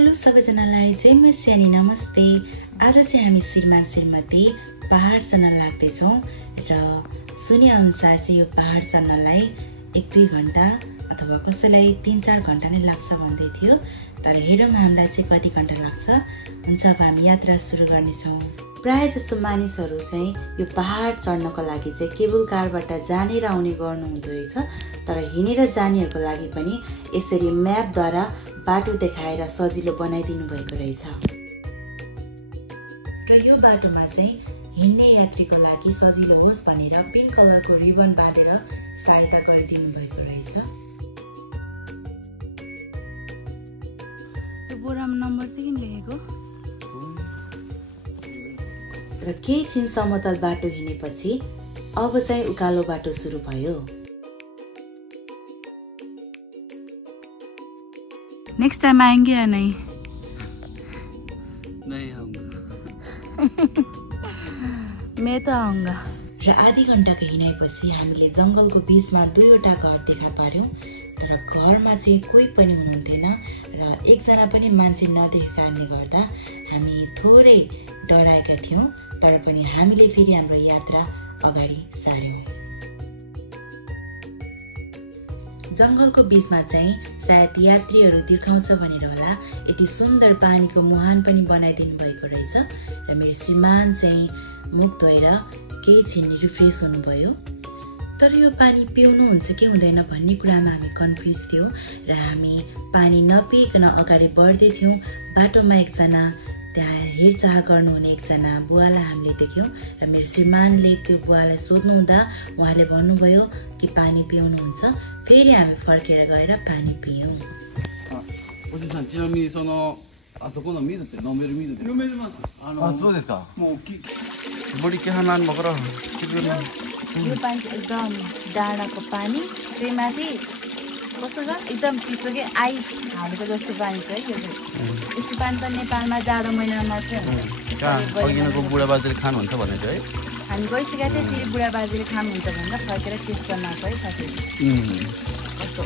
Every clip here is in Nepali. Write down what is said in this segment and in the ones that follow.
हेलो सबैजनालाई जय मसियानी नमस्ते। आज चाहिँ हामी श्रीमान श्रीमती पहाड चढ्न लाग्दैछौँ र सुने अनुसार चाहिँ यो पहाड चढ्नलाई 1-2 घण्टा अथवा कसैलाई 3-4 घण्टा नै लाग्छ भन्दै थियो। तर हेरौँ हामीलाई चाहिँ कति घण्टा लाग्छ। हुन्छ अब हामी यात्रा सुरु गर्नेछौँ। प्राय जसो मानिसहरू चाहिँ यो पहाड चढ्नको लागि चाहिँ केबल कारबाट जाने र आउने गर्नु हुँदो रहेछ। तर हिँडेर जानेहरूको लागि पनि यसरी म्यापद्वारा बाटो देखाएर सजिलो बनाइदिनु भएको रहेछ। र यो बाटोमा चाहिँ हिँड्ने यात्रीको लागि सजिलो होस् भनेर पिङ्क कलरको रिबन बाँधेर सहायता गरिदिनु भएको रहेछ। यो बोरामा नम्बर चाहिँ किन लेखेको? र केही छिन समतल बाटो हिँडेपछि अब चाहिँ उकालो बाटो सुरु भयो। नेक्स्ट टाइम आएंगे या नहीं? नहीं आऊंगा। मैं तो आऊंगा। र आधी घण्टाको हिँडाइपछि हामीले जंगलको बीचमा 2वटा घर देखा पार्यौं। तर घरमा चाहिँ कोही पनि हुनुहुन्थेन र एकजना पनि मान्छे नदेखेको कारणले गर्दा हामी थोरै डराएका थियौं। तर पनि हामीले फेरि हाम्रो यात्रा अगाडि सार्यौं। जंगलको बीचमा चाहिँ सायद यात्रीहरू तिर्खाउँछ भनेर होला यति सुन्दर पानीको मुहान पनि बनाइदिनु भएको रहेछ। र मेरो श्रीमान चाहिँ मुख धोएर केही छिन रिफ्रेस हुनुभयो। तर यो पानी पिउनु हुन्छ कि हुँदैन भन्ने कुरामा हामी कन्फ्युज थियौं र हामी पानी नपिइकन अगाडि बढ्दै थियौं। बाटोमा एकजना त्यहाँ हेरचाह गर्नुहुने एकजना बुवालाई हामीले देख्यौं र मेरो श्रीमानले त्यो बुवालाई सोध्नु हुँदा उहाँले भन्नुभयो कि पानी पिउनुहुन्छ। फेरि हामी फर्केर गएर पानी पियौं। おじさん、ちなみにあそこの水って飲める水ですか？飲めます。あ、そうですか。もうबढी चिया लानुभएको र यो पानी एकदम डाँडाको पानी त्यही माथि कस्तो छ एकदम चिसो कि आइस हालेको जस्तो पानी छ है। यो यस्तो पानी त नेपालमा जाडो महिनामा मात्रै हुन्छ। अघिको बुढा बाजेले खानुहुन्छ भने चाहिँ है हामी गइसकेका थियौँ। फेरि बुढा बाजेले खानुहुन्छ भनेर फर्केर टेस्ट गर्न आएको है साथीहरू। कस्तो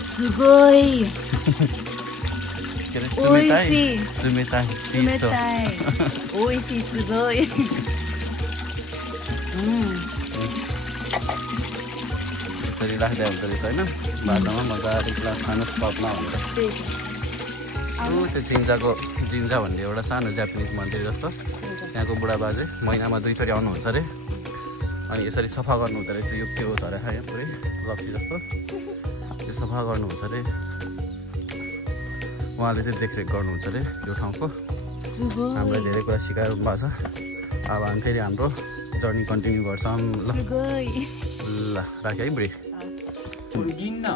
सुगोइ ओइसी सुगोइ। यसरी राख्दै हुन्छ रहेछ होइन बाटोमा मजाले खानुहोस् पपमा भनेर। त्यो जिन्जा भन्ने एउटा सानो जापानिज मन्दिर जस्तो त्यहाँको बुढा बाजे महिनामा 2 चोटि आउनुहुन्छ अरे। अनि यसरी सफा गर्नु हुँदो रहेछ। यो के होस् अरे यहाँ पुरै लप्सी जस्तो त्यो सफा गर्नुहुन्छ अरे। उहाँले चाहिँ देखरेख गर्नुहुन्छ अरे यो ठाउँको। हामीलाई धेरै कुरा सिकाउनु भएको छ। अब हामी फेरि हाम्रो जर्नी कन्टिन्यू गर्छौँ। ल राखेँ है बुढी। これ銀杏、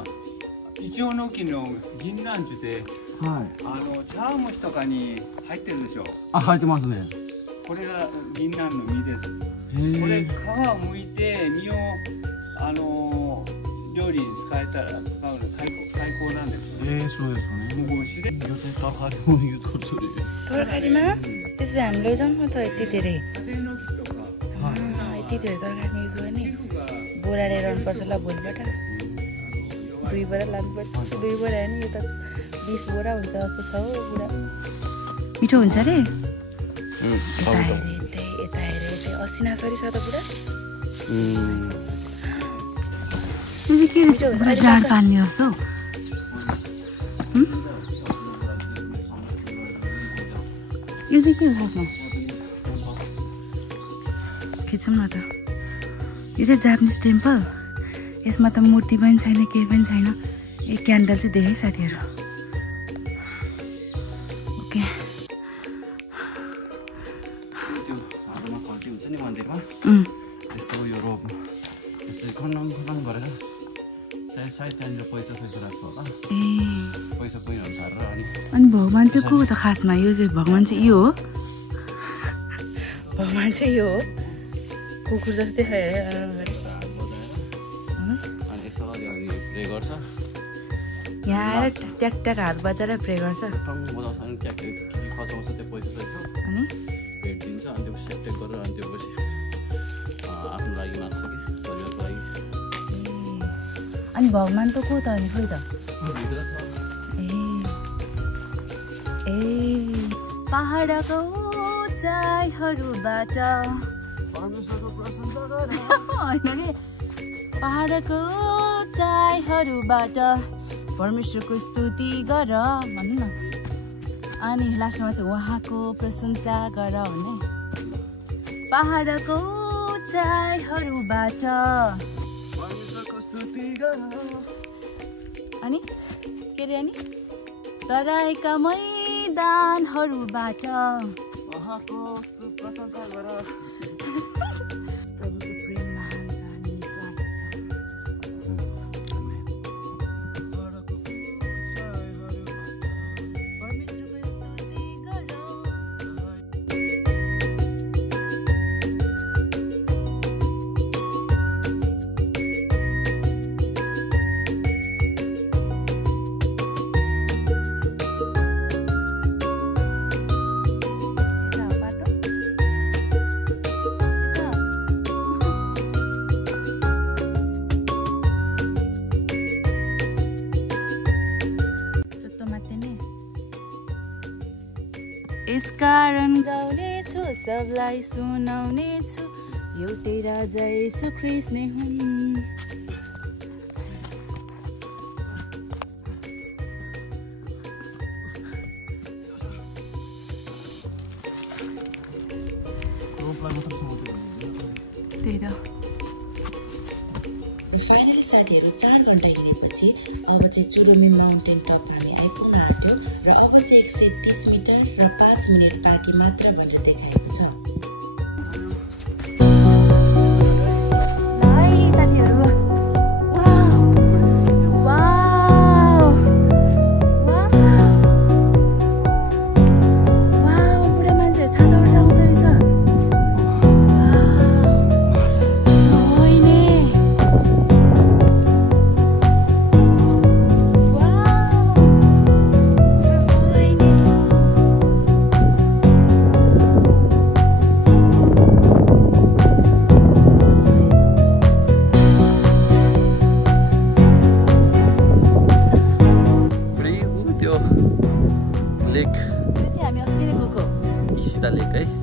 イチョウの木の銀杏って、茶碗蒸しとかに入ってるでしょ。あ、入ってますね。これが銀杏の実です。これ皮を剥いて実を料理に使えたら使うの最高なんですよ。そうですかね。もう自然。 तरकारीमा त्यसो भए हामी लैजाउँ न त यति धेरै। यति धेरै तरकारीमा युज गर्ने बोरा लिएर आउनुपर्छ ल भोलिबाट। 2 बोरा लानुपर्छ। 2 बोरा होइन यो त 20 बोरा हुन्छ जस्तो छ हो बुढा। मिठो हुन्छ अरे। यता हेरे असिना सरी छ त बुढा। यो चाहिँ के जाड पाल्ने जस्तो यो चाहिँ के हो खासमा? खिचौँ न त। यो चाहिँ जापानिज टेम्पल। यसमा त मूर्ति पनि छैन केही पनि छैन। एक क्यान्डल चाहिँ देखेँ साथीहरू। ओके त्यो हातमा खल्टी हुन्छ नि मन्दिरमा त्यस्तो यो रोप यसरी खन्डङ गरेर सायद त्यहाँनिर पैसा राख्छ होला। पैसा पहिरो सारेर अनि भगवान् चाहिँ को हो त खासमा? यो चाहिँ भगवान् चाहिँ यो हो। भगवान् चाहिँ यो हो। कुकुर जस्तै प्रे गर्छ। यहाँ आएर ट्याक ट्याक हात बजाएर प्रे गर्छ। अनि भेट दिन्छ। अनि त्यो सेपटेक गरेर अनि त्यो पछि आफ्नो लागि माग्छ कि परिवारको लागि। अनि भगवान त को त अनि खोइ त ए पहाडको उचाइहरूबाट परमेश्वरको प्रशंसा गर होइन के पहाडको उचाइहरूबाट परमेश्वरको स्तुति गर भन्नु न अनि लास्टमा चाहिँ उहाँको प्रशंसा गर भने पहाडको उचाइहरूबाट परमेश्वरको स्तुति गर अनि के अरे अनि तराईका मैदानहरूबाट उहाँको प्रशंसा गर प्रभुको प्रेम महान छ अनि स्वार्थ छ परमेश्वरको स्तुति गर यसकारण गाउने छु सबलाई सुनाउने छु एउटै राजा येशू ख्रीष्ट नै हुन् त्यही त फाइनली साथीहरू 4 घण्टा हिँडेपछि अब चाहिँ चुरोमी माउन्टेन टप हामी आइपुग्न आँट्यौँ र अब चाहिँ 130 मिटर र 5 मिनट बाँकी मात्र भनेर देखाएको छ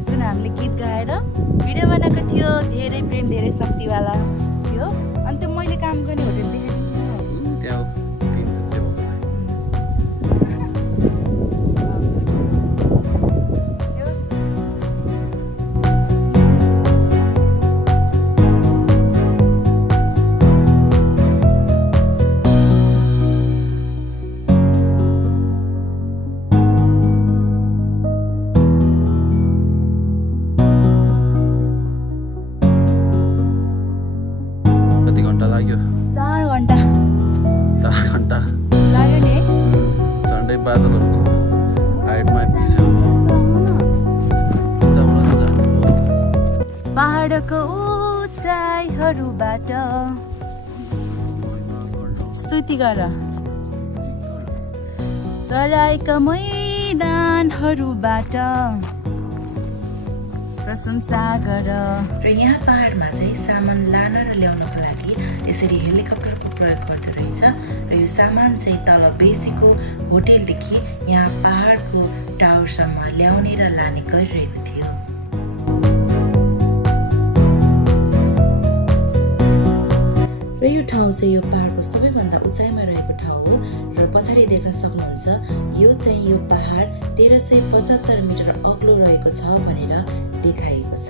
जुन हामीले गीत गाएर भिडियो बनाएको थियो धेरै प्रेम धेरै शक्तिवाला थियो अनि त्यो मैले काम गर्ने होटेल देखाइदिनु त्यहाँ तिन चुच्चे भएको लाग्यो 4 घण्टा लाग्यो नि झन्डै बादलहरूको हाइटमा पिस पहाडको उचाइहरूबाट स्तुति गर तराईका मैदानहरूबाट प्रशंसा गर र यहाँ पहाडमा चाहिँ सामान लान र ल्याउनको लागि यसरी हेलिकप्टरको प्रयोग गर्दो रहेछ र यो सामान चाहिँ तल बेसीको होटेलदेखि यहाँ पहाडको टावरसम्म ल्याउने र लाने गरिरहेको थियो र यो ठाउँ चाहिँ यो पहाडको सबैभन्दा उचाइमा रहेको ठाउँ हो र पछाडि देख्न सक्नुहुन्छ यो चाहिँ यो पहाड 1375 मिटर अग्लो रहेको छ भनेर देखाइएको छ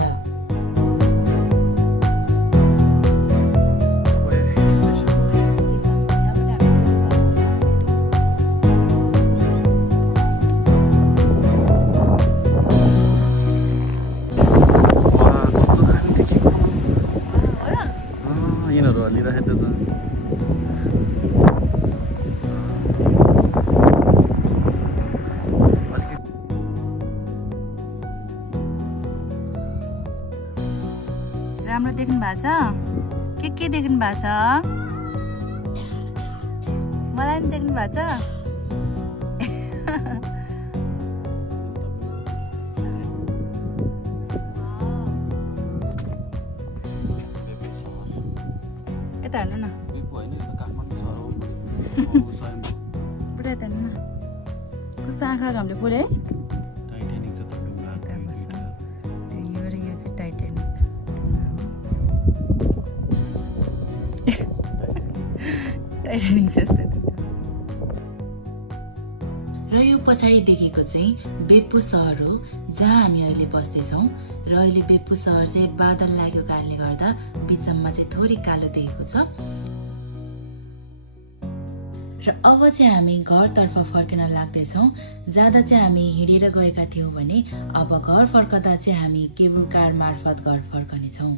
यिनीहरू हल्लिरहेको छ राम्रो देख्नु भएको छ के देख्नु भएको छ मलाई नि देख्नु भएको छ यता हेर्नु न पुरा त न कस्तो आँखा घामले पुरै है टाइटानिक जस्तो ढुङ्गा यो र यो चाहिँ टाइटानिक टाइटानिक जस्तो र यो पछाडि देखेको चाहिँ बेप्पु सहर हो जहाँ हामी अहिले बस्दैछौँ र अहिले बेप्पु सहर चाहिँ बादल लागेको कारणले गर्दा बिचमा चाहिँ थोरै कालो देखेको छ र अब चाहिँ हामी घरतर्फ फर्किन लाग्दैछौँ जाँदा चाहिँ हामी हिँडेर गएका थियौँ भने अब घर फर्कदा चाहिँ हामी केबल कार मार्फत घर फर्कनेछौँ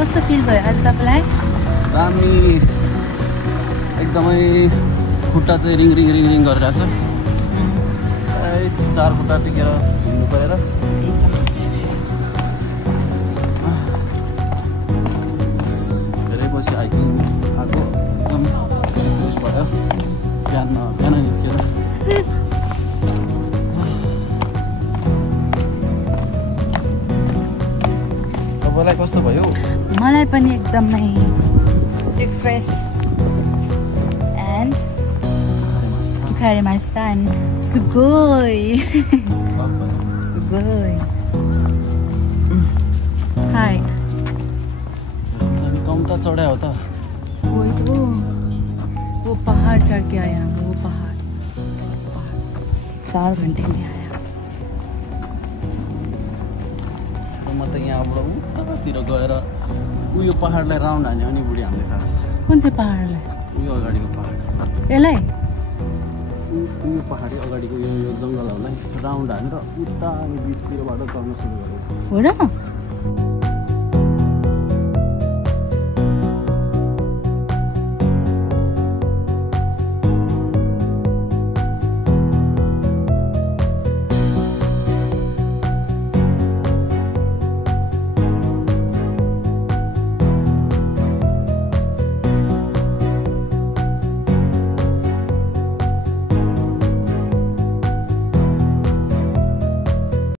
कस्तो फिल भयो आज तपाईलाई दामी एकदमै खुट्टा चाहिँ रिङ रिङ रिङ रिङ गरिरहेको छ 4 खुट्टा टेकेर हिँड्नु परेर धेरै पछि हाइकिङ आएको एकदम भयो बिहान निस्केर तपाईँलाई कस्तो भयो मलाई पनि एकदमै रिफ्रेश एन्ड सुखाइमास्ता एन्ड सुगोई सुगोई हाय हामी कम त चढ्या हो त वो पहाड़ चढ़ के आया वो पहाड़ 4 घंटे में आया म त यहाँबाट उतातिर गएर उयो पहाडलाई राउन्ड हान्यो अनि बुढी हामीले थाहा कुन चाहिँ पहाडलाई उयो अगाडिको पहाड यसलाई उयो पहाडी अगाडिको यो जङ्गलहरूलाई राउन्ड हानेर उता अनि बिचतिरबाट चढ्न सुरु गरेको हो र